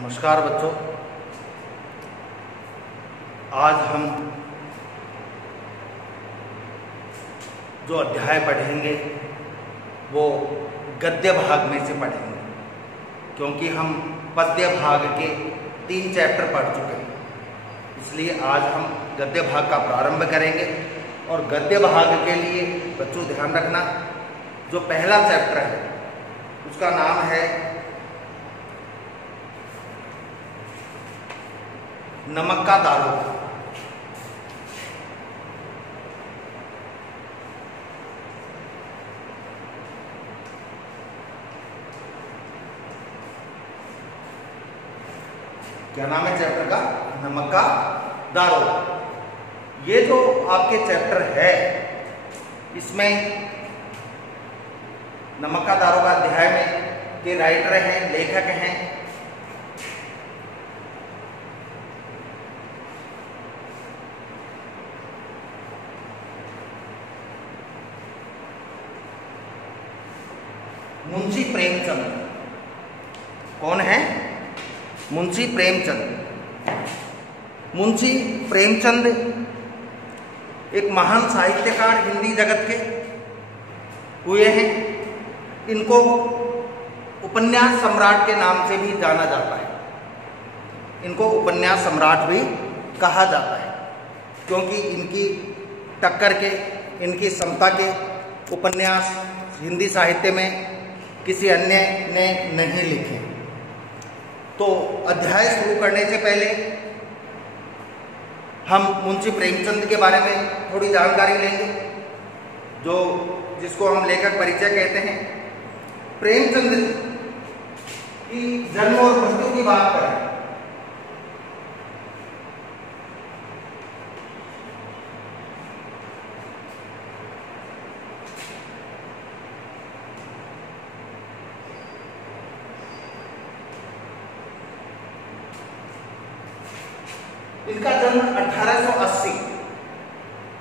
नमस्कार बच्चों। आज हम जो अध्याय पढ़ेंगे वो गद्य भाग में से पढ़ेंगे, क्योंकि हम पद्य भाग के 3 चैप्टर पढ़ चुके हैं। इसलिए आज हम गद्य भाग का प्रारंभ करेंगे। और गद्य भाग के लिए बच्चों ध्यान रखना, जो पहला चैप्टर है उसका नाम है नमक का दारू। क्या नाम है चैप्टर का? नमक का दारू। ये जो आपके चैप्टर है, इसमें नमक का दारू का अध्याय में के राइटर हैं, लेखक हैं मुंशी प्रेमचंद। कौन है? मुंशी प्रेमचंद। मुंशी प्रेमचंद एक महान साहित्यकार हिंदी जगत के हुए हैं। इनको उपन्यास सम्राट के नाम से भी जाना जाता है। इनको उपन्यास सम्राट भी कहा जाता है, क्योंकि इनकी टक्कर के, इनकी समता के उपन्यास हिंदी साहित्य में किसी अन्य ने नहीं लिखे। तो अध्याय शुरू करने से पहले हम मुंशी प्रेमचंद के बारे में थोड़ी जानकारी लेंगे, जिसको हम लेखक परिचय कहते हैं। प्रेमचंद की जन्म और मृत्यु की बात करें इनका जन्म 1880,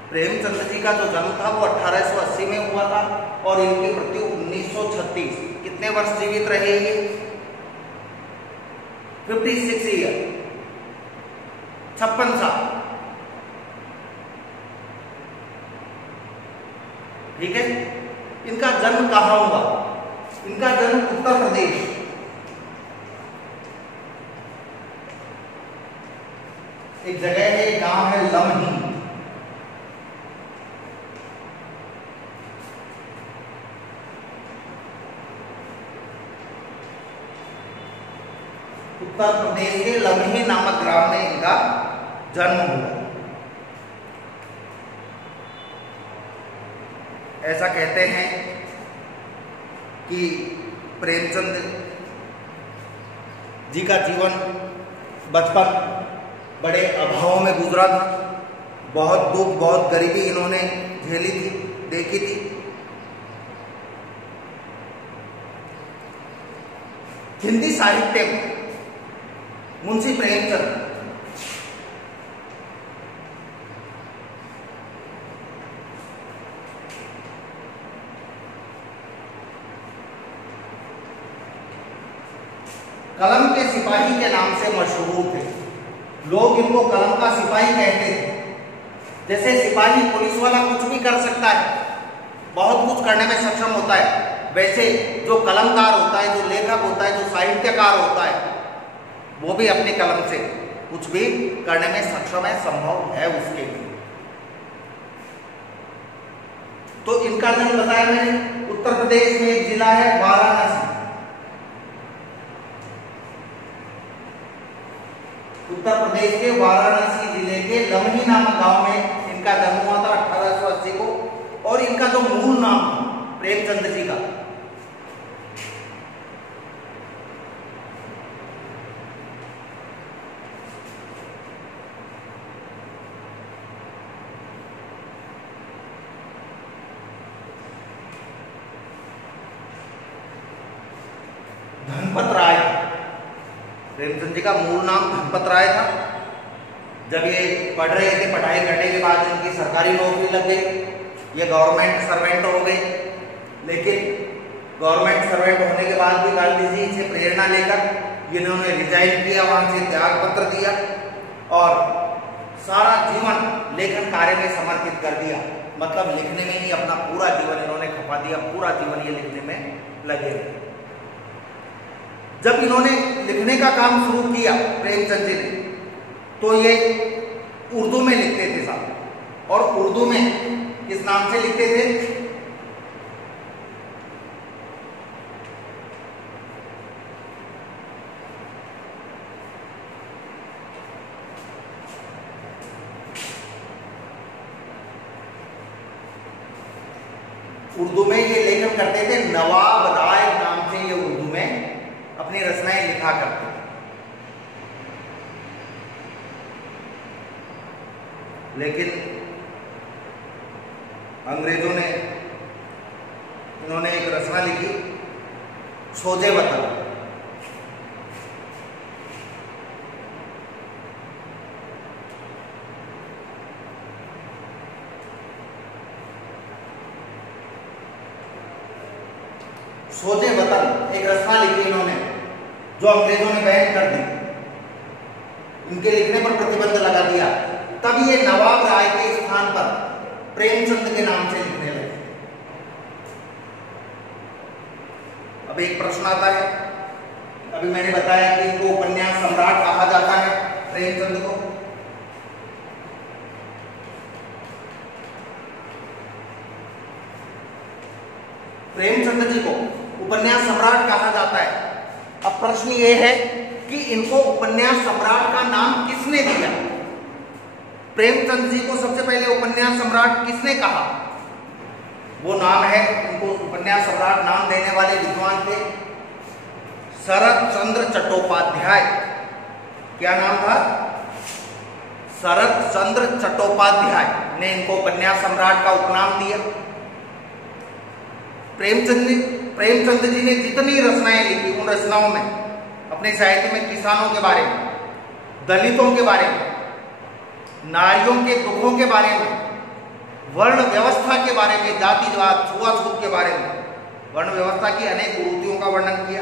प्रेमचंद जी का जो जन्म था वो 1880 में हुआ था और इनकी मृत्यु 1936। कितने वर्ष जीवित रहे ये? 56 ईयर, 56 साल। ठीक है। इनका जन्म कहाँ हुआ? इनका जन्म उत्तर प्रदेश, एक जगह है, गांव है लमही। उत्तर प्रदेश के लमही नामक ग्राम में इनका जन्म हुआ। ऐसा कहते हैं कि प्रेमचंद जी का जीवन, बचपन बड़े अभावों में गुजरा था। बहुत दुख, बहुत गरीबी इन्होंने झेली थी, देखी थी। हिंदी साहित्य में मुंशी प्रेमचंद कलम के सिपाही के नाम से मशहूर थे। लोग इनको कलम का सिपाही कहते थे। जैसे सिपाही पुलिस वाला कुछ भी कर सकता है, बहुत कुछ करने में सक्षम होता है, वैसे जो कलमकार होता है, जो लेखक होता है, जो साहित्यकार होता है, वो भी अपनी कलम से कुछ भी करने में सक्षम है, संभव है उसके लिए। तो इनका जन्म बताया मैंने उत्तर प्रदेश में एक जिला है वाराणसी। उत्तर प्रदेश के वाराणसी जिले के लमही नामक गांव में इनका जन्म हुआ था 1880 को। और इनका जो मूल नाम प्रेमचंद जी का, धनपत राय। प्रेमचंद जी का मूल नाम धनपत राय था। जब ये पढ़ रहे थे, पढ़ाई करने के बाद इनकी सरकारी नौकरी लग गई, ये गवर्नमेंट सर्वेंट हो गए। लेकिन गवर्नमेंट सर्वेंट होने के बाद भी गांधी जी से प्रेरणा लेकर इन्होंने रिजाइन किया, वहां से त्याग पत्र दिया और सारा जीवन लेखन कार्य में समर्पित कर दिया। मतलब लिखने में ही अपना पूरा जीवन इन्होंने खपा दिया, पूरा जीवन ये लिखने में लगे। जब इन्होंने लिखने का काम शुरू किया प्रेमचंद जी ने, तो ये उर्दू में लिखते थे साहब। और उर्दू में किस नाम से लिखते थे? उर्दू में ये लेखन करते थे, नवाब राय नाम से ये उर्दू में अपनी रचनाएं लिखा करते थे। लेकिन अंग्रेजों ने इन्होंने एक रचना लिखी, सोजे वतन। सोजे वतन एक रचना लिखी इन्होंने, जो अंग्रेजों ने बैन कर दी, इनके लिखने पर प्रतिबंध लगा दिया। तब ये नवाब राय के स्थान पर प्रेमचंद के नाम से लिखने लगे। अब एक प्रश्न आता है, अभी मैंने बताया कि इनको उपन्यास सम्राट कहा जाता है प्रेमचंद को। प्रेमचंद जी को उपन्यास सम्राट कहा जाता है। अब प्रश्न ये है कि इनको उपन्यास सम्राट का नाम किसने दिया? प्रेमचंद जी को सबसे पहले उपन्यास सम्राट किसने कहा? वो नाम है, इनको उपन्यास सम्राट नाम देने वाले विद्वान थे शरत चंद्र चट्टोपाध्याय। क्या नाम था? शरत चंद्र चट्टोपाध्याय ने इनको उपन्यास सम्राट का उपनाम दिया। प्रेमचंद जी ने जितनी रचनाएं लिखी, उन रचनाओं में अपने साहित्य में किसानों के बारे में, दलितों के बारे में, नारियों के दुखों के बारे में, वर्ण व्यवस्था के बारे में, जातिवाद, छुआछूत के बारे में, वर्ण व्यवस्था की अनेक कुरीतियों का वर्णन किया।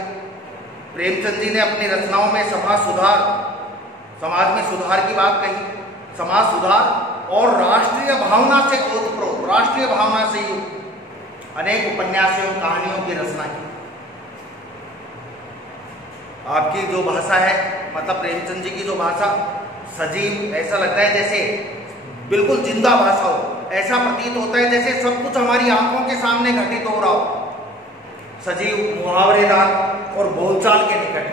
प्रेमचंद जी ने अपनी रचनाओं में समाज सुधार, समाज में सुधार की बात कही, समाज सुधार और राष्ट्रीय भावना से ओतप्रोत, राष्ट्रीय भावना से युक्त अनेक उपन्यास एवं कहानियों की रचना की। आपकी जो भाषा है, मतलब प्रेमचंद जी की जो भाषा सजीव, ऐसा लगता है जैसे बिल्कुल जिंदा भाषा हो। ऐसा प्रतीत होता है जैसे सब कुछ हमारी आंखों के सामने घटित हो रहा हो। सजीव, मुहावरेदार और बोलचाल के निकट।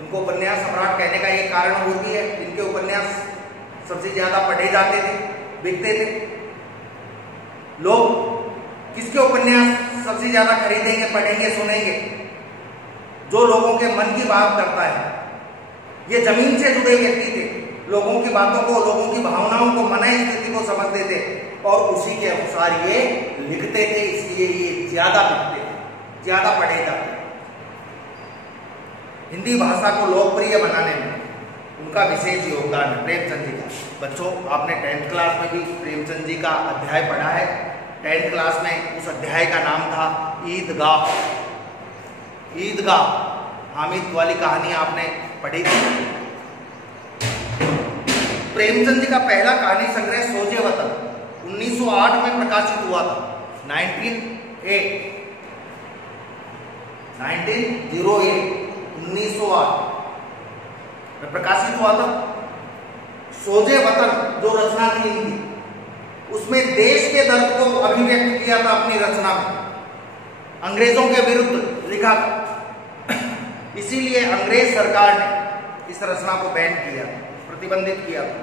इनको उपन्यास सम्राट कहने का एक कारण वो भी है, इनके उपन्यास सबसे ज्यादा पढ़े जाते थे, बिकते थे। लोग किसके उपन्यास सबसे ज्यादा खरीदेंगे, पढ़ेंगे, सुनेंगे? जो लोगों के मन की बात करता है। ये जमीन से जुड़े व्यक्ति थे, लोगों की बातों को, लोगों की भावनाओं को, मनई स्थिति को समझते थे और उसी के अनुसार ये लिखते थे। इसलिए ये ज्यादा बिकते थे, ज्यादा पढ़े जाते थे। हिंदी भाषा को लोकप्रिय बनाने में उनका विशेष योगदान है प्रेमचंद जी का। बच्चों, आपने 10th क्लास में भी प्रेमचंद जी का अध्याय पढ़ा है। 10th क्लास में उस अध्याय का नाम था ईदगाह। ईदगाह, हामिद वाली कहानी आपने पढ़ी थी। प्रेमचंद जी का पहला कहानी संग्रह सोजे वतन 1908 में प्रकाशित हुआ था। 1908 में प्रकाशित हुआ था। सोजे वतन जो रचना थी इनकी, उसमें देश के दर्द को अभिव्यक्त किया था अपनी रचना में, अंग्रेजों के विरुद्ध लिखा था। इसीलिए अंग्रेज सरकार ने इस रचना को बैन किया, प्रतिबंधित किया था।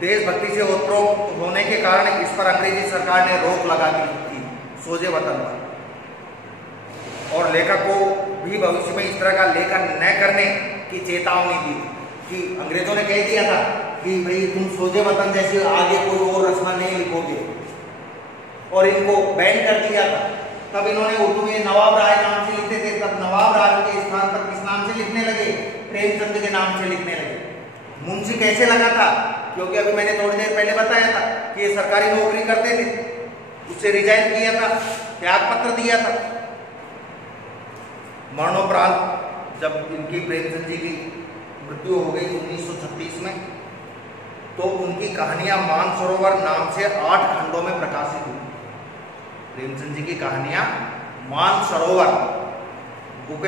देशभक्ति से ओतप्रोत होने के कारण इस पर अंग्रेजी सरकार ने रोक लगा दी थी, सोजे वतन पर। और लेखक को भी भविष्य में इस तरह का लेखन न करने की चेतावनी दी कि अंग्रेजों ने कह दिया था कि भाई तुम सोजे वतन जैसे आगे कोई और रचना नहीं लिखोगे, और इनको बैन कर दिया था। तब इन्होंने उर्दू में नवाब राय नाम से लिखते थे, तब नवाब राय के स्थान पर किस नाम से लिखने लगे? प्रेमचंद के नाम से लिखने लगे। मुंशी कैसे लगा था? क्योंकि अभी मैंने थोड़ी देर पहले बताया था कि ये सरकारी नौकरी करते थे, उससे रिजाइन किया था, त्याग पत्र दिया था। मरणोपरांत जब इनकी प्रेमचंद जी की मृत्यु हो गई 1936 में, तो उनकी कहानियां मानसरोवर नाम से 8 खंडों में प्रकाशित हुई। प्रेमचंद जी की कहानियां मानसरोवर बुक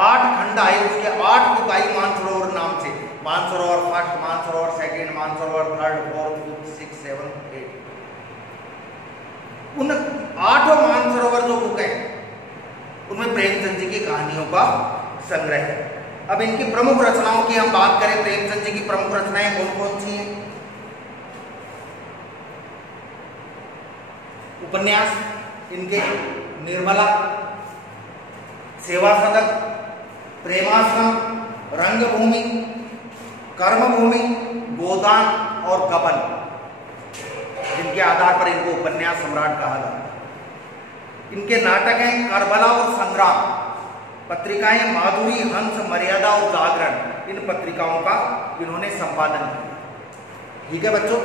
8 खंड आए, उसके 8 बुक आई मानसरोवर नाम से। Mansarovar first, Mansarovar second, Mansarovar third, fourth, fifth, six, seven, 8। उन 8 मानसरोवर जो बुक है उनमें प्रेमचंद जी की कहानियों का संग्रह है। अब इनकी प्रमुख रचनाओं की हम बात करें, प्रेमचंद जी की प्रमुख रचनाएं कौन कौन सी हैं? उपन्यास इनके निर्मला, सेवा सदन, प्रेमाश्रम, रंगभूमि, कर्मभूमि, गोदान और गबन, जिनके आधार पर इनको उपन्यास सम्राट कहा जाता है। इनके नाटक हैं करबला और संग्राम, पत्रिकाएं माधुरी, हंस, मर्यादा और जागरण। इन पत्रिकाओं का इन्होंने संपादन किया। ठीक है बच्चों,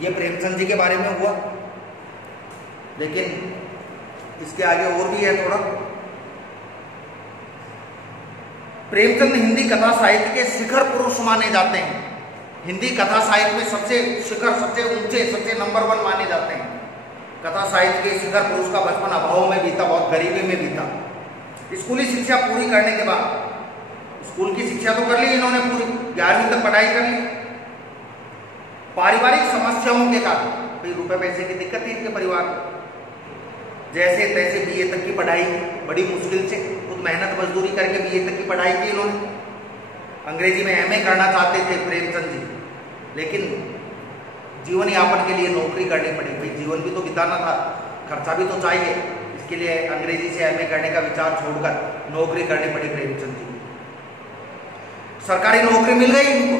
ये प्रेमचंद जी के बारे में हुआ, लेकिन इसके आगे और भी है थोड़ा। प्रेमचंद हिंदी कथा साहित्य के शिखर पुरुष माने जाते हैं। हिंदी कथा साहित्य में सबसे शिखर, सबसे ऊंचे, सबसे नंबर 1 माने जाते हैं। कथा साहित्य के शिखर पुरुष का बचपन अभाव में बीता, बहुत गरीबी में बीता। स्कूली शिक्षा पूरी करने के बाद, स्कूल की शिक्षा तो कर ली इन्होंने पूरी, 11वीं तक पढ़ाई कर ली। पारिवारिक समस्याओं के कारण, भाई रुपए पैसे की दिक्कत थी इनके परिवार में, जैसे तैसे बीए तक की पढ़ाई बड़ी मुश्किल से, खुद मेहनत मजदूरी करके बीए तक की पढ़ाई की इन्होंने। अंग्रेजी में एमए करना चाहते थे प्रेमचंद जी, लेकिन जीवन यापन के लिए नौकरी करनी पड़ी। भाई जीवन भी तो बिताना था, खर्चा भी तो चाहिए, इसके लिए अंग्रेजी से एमए करने का विचार छोड़कर नौकरी करनी पड़ी प्रेमचंद जी को। सरकारी नौकरी मिल गई इनको,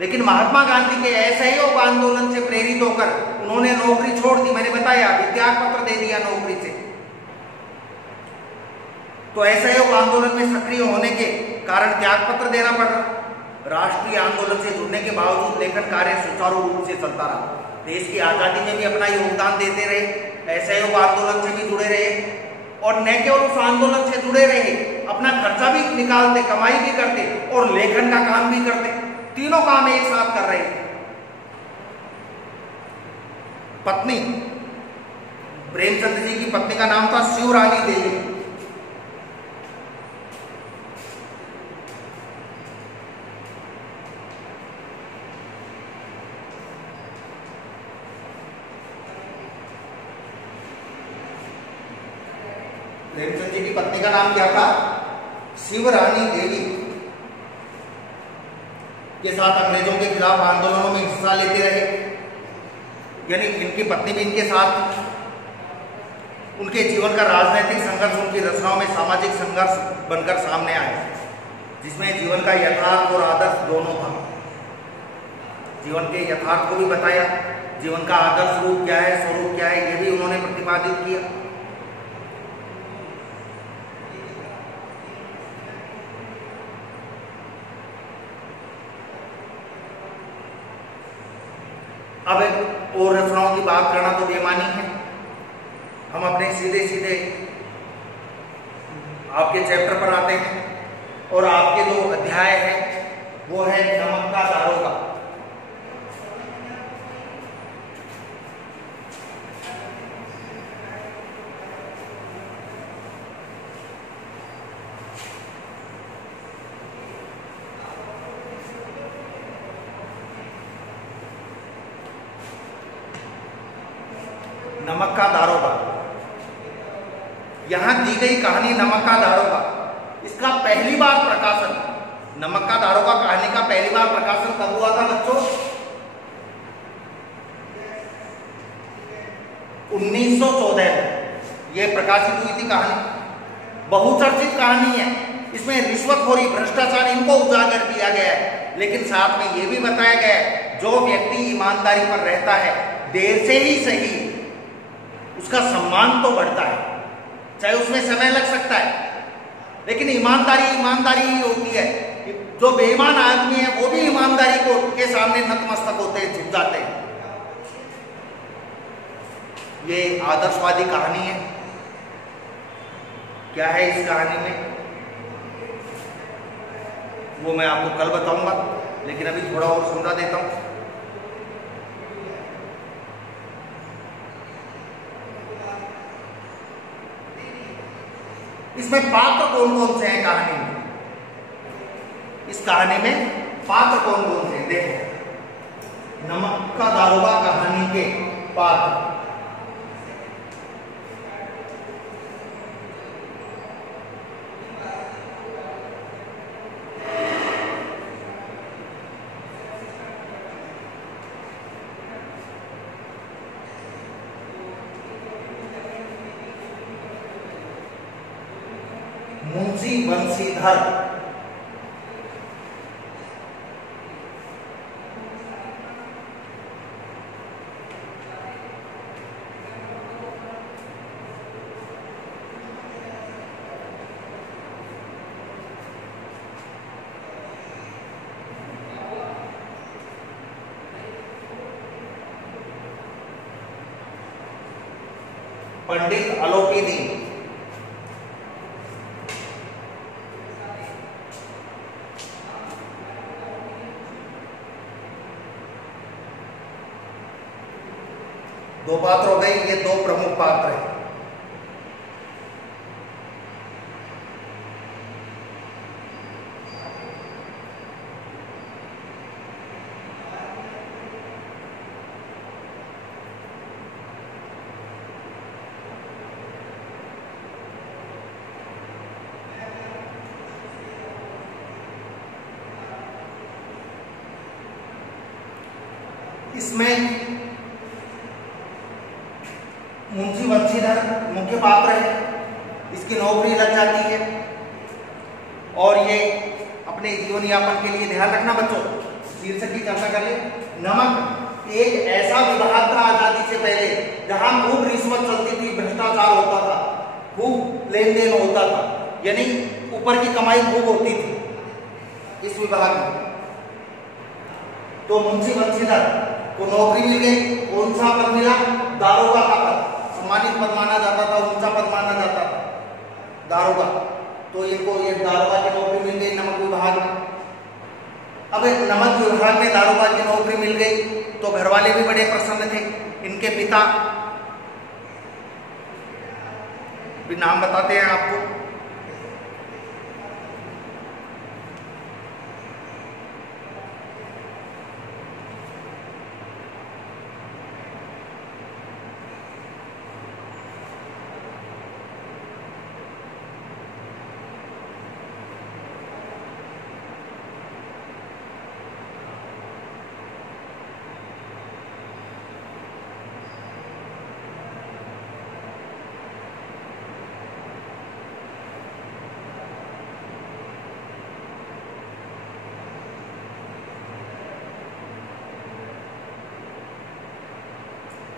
लेकिन महात्मा गांधी के असहयोग आंदोलन से प्रेरित होकर उन्होंने नौकरी छोड़ दी। मैंने बताया, त्याग पत्र दे दिया नौकरी से। तो असहयोग आंदोलन में सक्रिय होने के कारण त्याग पत्र देना पड़ रहा। राष्ट्रीय आंदोलन से जुड़ने के बावजूद लेखन कार्य सुचारू रूप से चलता रहा। देश की आजादी में भी अपना योगदान देते रहे, असहयोग आंदोलन से भी जुड़े रहे, और न केवल उस आंदोलन से जुड़े रहे, अपना खर्चा भी निकालते, कमाई भी करते और लेखन का काम भी करते। तीनों काम एक साथ कर रहे थे। पत्नी, प्रेमचंद जी की पत्नी का नाम था शिवरानी देवी। प्रेमचंद जी की पत्नी का नाम क्या था? शिवरानी देवी। के साथ अंग्रेजों के खिलाफ आंदोलनों में हिस्सा लेते रहे, यानी इनकी पत्नी भी इनके साथ। उनके जीवन का राजनीतिक संघर्ष उनकी रचनाओं में सामाजिक संघर्ष बनकर सामने आया, जिसमें जीवन का यथार्थ और आदर्श दोनों था। जीवन के यथार्थ को भी बताया, जीवन का आदर्श रूप क्या है, स्वरूप क्या है, ये भी उन्होंने प्रतिपादित किया। अब और रचनाओं की बात करना तो बेमानी है। हम अपने सीधे सीधे आपके चैप्टर पर आते हैं, और आपके जो अध्याय है वो है नमक का दारोगा। नमक का दारोगा, यहां दी गई कहानी नमक का दारोगा, इसका पहली बार प्रकाशन, नमक का दारोगा कहानी का पहली बार प्रकाशन कब हुआ था बच्चों? 1914 में यह प्रकाशित हुई थी कहानी। बहुचर्चित कहानी है, इसमें रिश्वतखोरी, भ्रष्टाचार इनको उजागर किया गया है, लेकिन साथ में यह भी बताया गया है जो व्यक्ति ईमानदारी पर रहता है, देर से ही सही उसका सम्मान तो बढ़ता है, चाहे उसमें समय लग सकता है, लेकिन ईमानदारी ईमानदारी ही होती है। जो बेईमान आदमी है वो भी ईमानदारी को के सामने नतमस्तक होते हैं, झुक जाते हैं। ये आदर्शवादी कहानी है क्या है इस कहानी में वो मैं आपको कल बताऊंगा, लेकिन अभी थोड़ा और समझा देता हूं। इसमें पात्र कौन कौन से हैं कहानी में? इस कहानी में पात्र कौन कौन से हैं? देखो, नमक का दारोगा कहानी के पात्र मुंशी बंशीधर, पंडित आलोपीदीन, दो पात्र हो गए, ये दो प्रमुख पात्र हैं। इसमें मुंशी बंशीधर मुख्य पात्र है, इसकी नौकरी लग जाती है और ये अपने जीवन यापन के लिए, ध्यान रखना बच्चों, शीर्षक की चर्चा कर ले। नमक एक ऐसा विभाग था आजादी से पहले जहां खूब रिश्वत चलती थी, भ्रष्टाचार होता था, खूब लेन देन होता था, यानी ऊपर की कमाई खूब होती थी इस विभाग में। तो मुंशी बंशीधर को नौकरी मिल गई। कौन सा पद मिला? दारोगा का पद, सम्मानित पद माना जाता था, ऊंचा पद माना जाता था, दारोगा। तो इनको ये दारोगा की नौकरी मिल गई नमक विभाग में। अब नमक विभाग में दारोगा की नौकरी मिल गई तो घर वाले भी बड़े प्रसन्न थे। इनके पिता भी नाम बताते हैं आपको,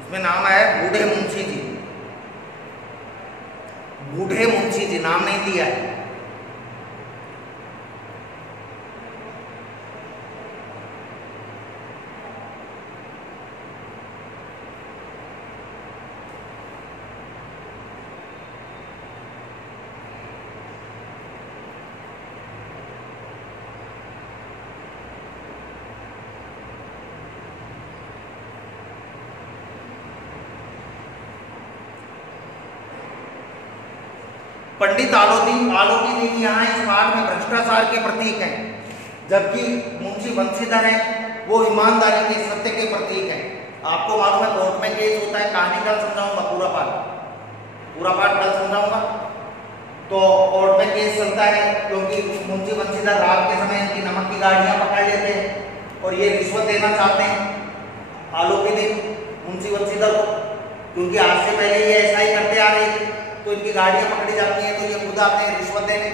इसमें नाम आया बूढ़े मुंशी जी। बूढ़े मुंशी जी नाम नहीं दिया है। पंडित आलोपीदीन यहाँ इस पाठ में भ्रष्टाचार के प्रतीक हैं, जबकि मुंशी बंशीधर है वो ईमानदारी के, सत्य के प्रतीक हैं। आपको मालूम है कोर्ट में केस होता है, कहानी कल समझाऊंगा, पूरा पाठ कल समझाऊंगा। तो कोर्ट में केस चलता है क्योंकि मुंशी बंशीधर रात के समय इनकी नमक की गाड़ियां पकड़ लेते हैं और ये रिश्वत देना चाहते हैं आलोपीदीन मुंशी बंशीधर को, क्योंकि आज से पहले ये ऐसा ही करते आ रहे थे। तो इनकी गाड़ियां पकड़ी जाती हैं तो ये खुद आते हैं रिश्वत देने।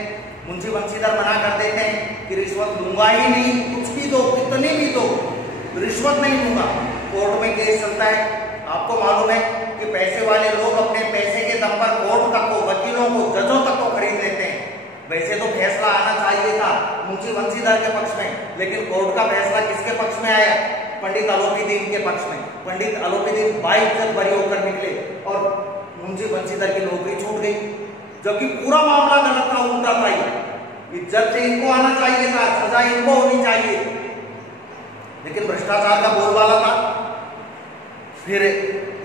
मुंशी बंशीधर मना कर देते हैं कि रिश्वत लूंगा ही नहीं, कुछ भी दो, कितनी भी दो, रिश्वत नहीं लूंगा। कोर्ट में केस चलता है। आपको मालूम है कि पैसे वाले लोग अपने पैसे के दम पर कोर्ट तक को, वकीलों को, जजों तक को खरीद लेते हैं। वैसे तो फैसला आना चाहिए था मुंशी बंशीधर के पक्ष में, लेकिन कोर्ट का फैसला किसके पक्ष में आया? पंडित आलोपीदीन के पक्ष में। पंडित आलोपीदीन 22 तक बरी होकर निकले और मुंशी बंशीधर की नौकरी छूट गई। जबकि पूरा मामला गलत था, उल्टा था। इज्जत से इनको आना चाहिए था, सजा इनको होनी चाहिए, लेकिन भ्रष्टाचार का बोलबाला था। फिर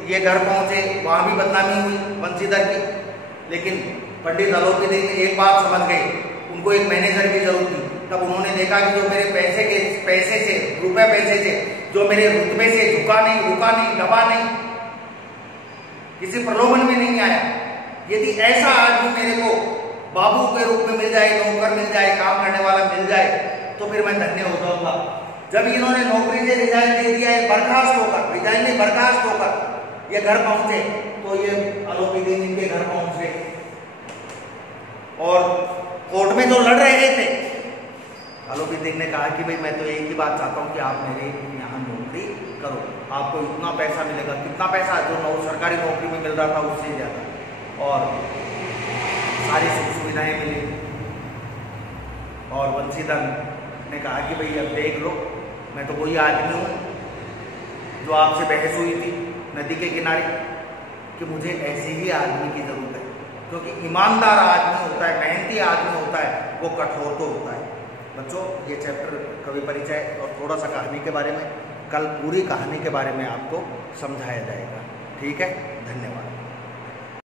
ये घर पहुंचे, वहां भी बदनामी हुई बंशीधर की, लेकिन पंडित आलोपीदीन ने एक बात समझ गए, उनको एक मैनेजर की जरूरत थी। तब उन्होंने देखा कि जो मेरे पैसे से रुपए पैसे से, जो मेरे रुतबे से झुका नहीं, रुका नहीं, दबा नहीं, किसी प्रलोभन में नहीं आया, यदि ऐसा आदमी मेरे को बाबू के रूप में मिल जाए, नौकर मिल जाए, काम करने वाला मिल जाए, तो फिर मैं धन्य हो जाऊंगा। जब इन्होंने नौकरी से रिजाइन दे दिया है, बर्खास्त होकर, रिजाइन नहीं बर्खास्त होकर ये घर पहुंचे, तो ये आलोपीदीन इनके घर पहुंचे और कोर्ट में जो लड़ रहे थे, आलोपीदीन ने कहा कि भाई मैं तो एक ही बात चाहता हूं कि आप मेरे यहाँ नौकरी करो, आपको इतना पैसा मिलेगा, कितना पैसा जो सरकारी नौकरी में मिल रहा था उससे ज्यादा, और सारी सुख सुविधाएं मिली। और बंशीधर ने कहा कि भाई अब देख लो, मैं तो वही आदमी हूँ जो आपसे बहस हुई थी नदी के किनारे, कि मुझे ऐसे ही आदमी की जरूरत है, क्योंकि ईमानदार आदमी होता है, मेहनती आदमी होता है, वो कठोर तो होता है। बच्चों, ये चैप्टर कवि परिचय और थोड़ा सा कहानी के बारे में, कल पूरी कहानी के बारे में आपको समझाया जाएगा। ठीक है, धन्यवाद।